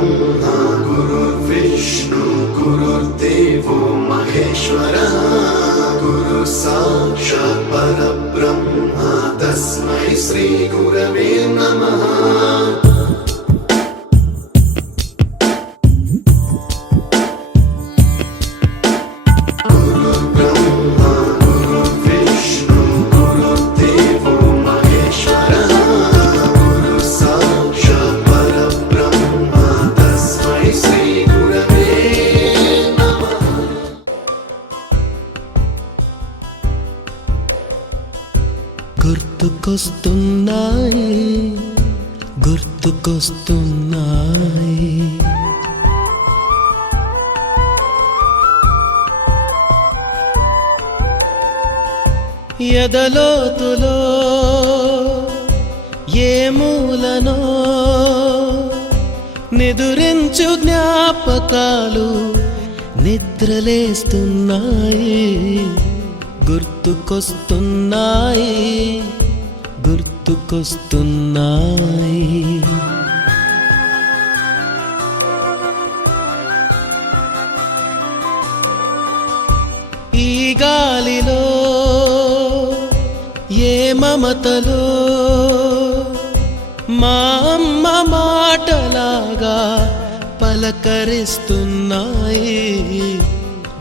ब्रह्मा गुरुर्विष्णु गुरुर्देवो महेश्वरः गुरु साक्षात् परब्रह्म तस्मै श्री गुरवे नमः। గుర్తుకొస్తున్నాయి ఎదలోతులో ఏ మూలనో నిదురించు జ్ఞాపకాలు నిద్రలేస్తున్నాయి గుర్తుకొస్తున్నాయి గుర్తుకొస్తున్నాయి ఈ గాలిలో ఏ మమతలో మా అమ్మ మాటలాగా పలకరిస్తున్నాయి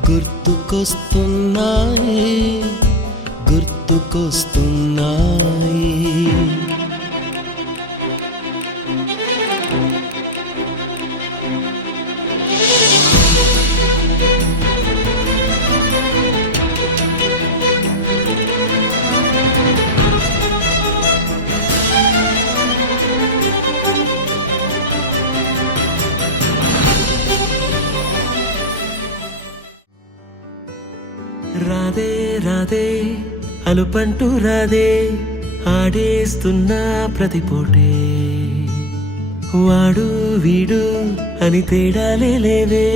గుర్తుకొస్తున్నాయి గుర్తుకొస్తున్నాయి రాధే రాధే అలుపంటూ రాదే ఆడేస్తున్నా ప్రతిపోటే వాడు వీడు అని తేడాలే లేవే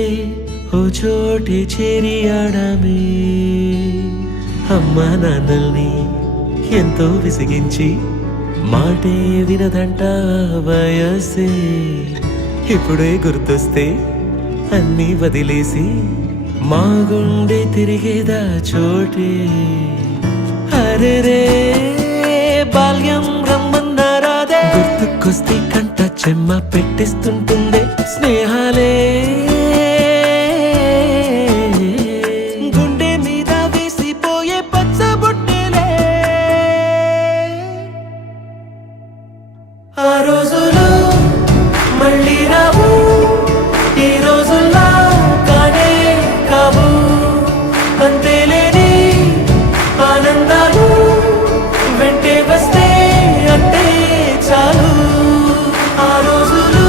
ఓ చోటే చేరి ఆడామే అమ్మా నాన్నల్ని ఎంతో విసిగించి మాటే వినదంట వయసే ఇప్పుడే గుర్తొస్తే అన్నీ వదిలేసి మా గుండె తిరిగేదా చోటే అరే రే బాల్యం రమ్మన్నారాదే గుర్తుకొస్తే కంట చెమ్మ పెట్టిస్తుంటుందే స్నేహాలే గుండె మీద వేసిపోయే పచ్చబొట్టెలే ఆ రోజులు మళ్ళీ రావు ఈ రోజుల్లా కానే కావు అంతేలేని ఆనందాలు వెంటే వస్తే అంటే చాలు ఆ రోజులు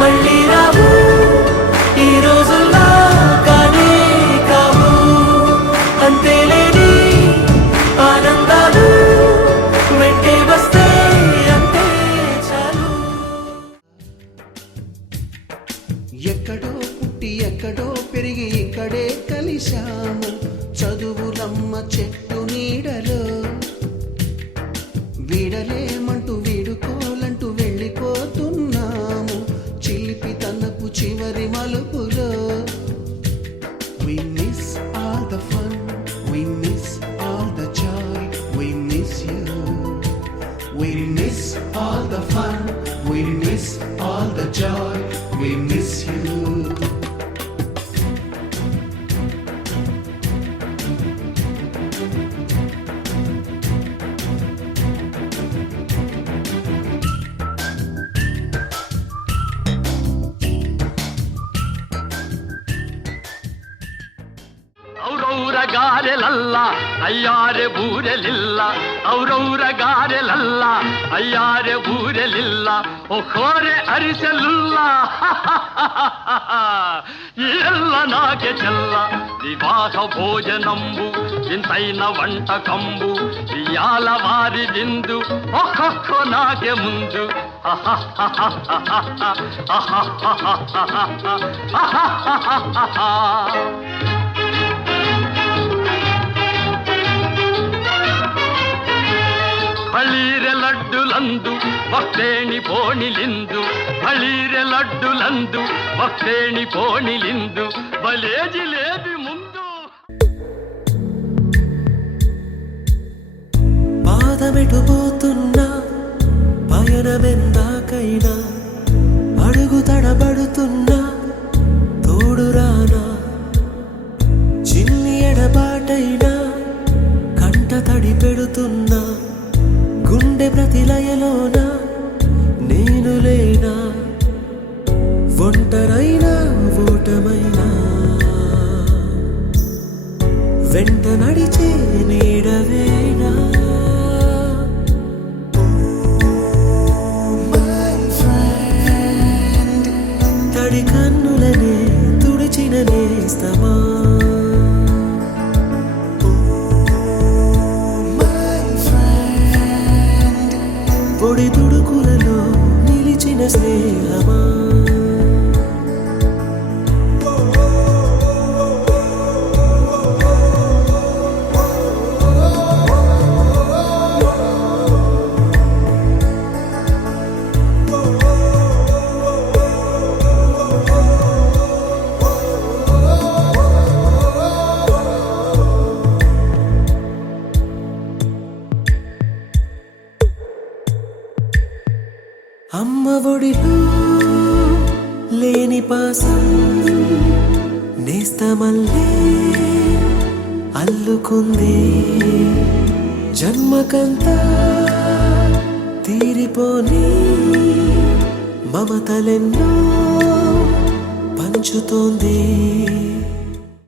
మళ్ళీ రావు ఈ రోజుల్లా కానే కావు అంతేలేని ఆనందాలు వెంటే వస్తే అంటే చాలు ఎక్కడో పుట్టి ఎక్కడో పెరిగి ఇక్కడే కలిశాము చదువులమ్మ చెట్టు నీడలో వీడలేమంటూ వీడుకోలంటూ వెళ్ళిపోతున్నాము చిలిపి తనపు చివరి మలుపులో We miss all the fun, we miss all the joy, we miss you. We miss all the fun, we miss all the joy, we miss you. ಔರೌರ ಗಾರೆಲಲ್ಲ ಅಯ್ಯಾರೆ ಬೂರೆಲಿಲ್ಲ ಔರೌರ ಗಾರೆಲಲ್ಲ ಅಯ್ಯಾರೆ ಬೂರೆಲಿಲ್ಲ ಒಖೋರೆ ಅರಿಸಲಿಲ್ಲ ಎಲ್ಲ ನಾಗೆ ಚೆಲ್ಲ వివాహ భోజనంబు ఇంతైన వంటకంబు ఇయాల వారి విందు ఒక్కొక్క నాకే ముందు ಬಳಿರೆ ಲಡ್ಡುಲಂದು ಭಕ್ತೇಣಿ ಪೋಣಿಲಿಂದು ಬಳಿರೆ ಲಡ್ಡುಲಂದು ಭಕ್ತೇಣಿ ಪೋಣಿಲಿಂದು ಬಲೇ ಜಿಲೇಬಿ ಮುಂದು పాదమెటుపోతున్నా పయనమెందాకైనా అడుగు తడబడుతున్నా తోడురానా చిన్ని ఎడబాటైనా కంట తడి పెడుతున్నా గుండె ప్రతిలయలోన నేను లేనా ఒంటరైనా ఓటమైనా వెంట నడిచే నీడవేనా తడి కన్నులనే తుడిచిన నేస్తమా పొడి తుడుకులలో నిలిచిన స్నేహమా అమ్మ ఒడిలో లేని పాసం నేస్తమల్లే అల్లుకుంది జన్మకంతా తీరిపోని మమతలెన్నో పంచుతోంది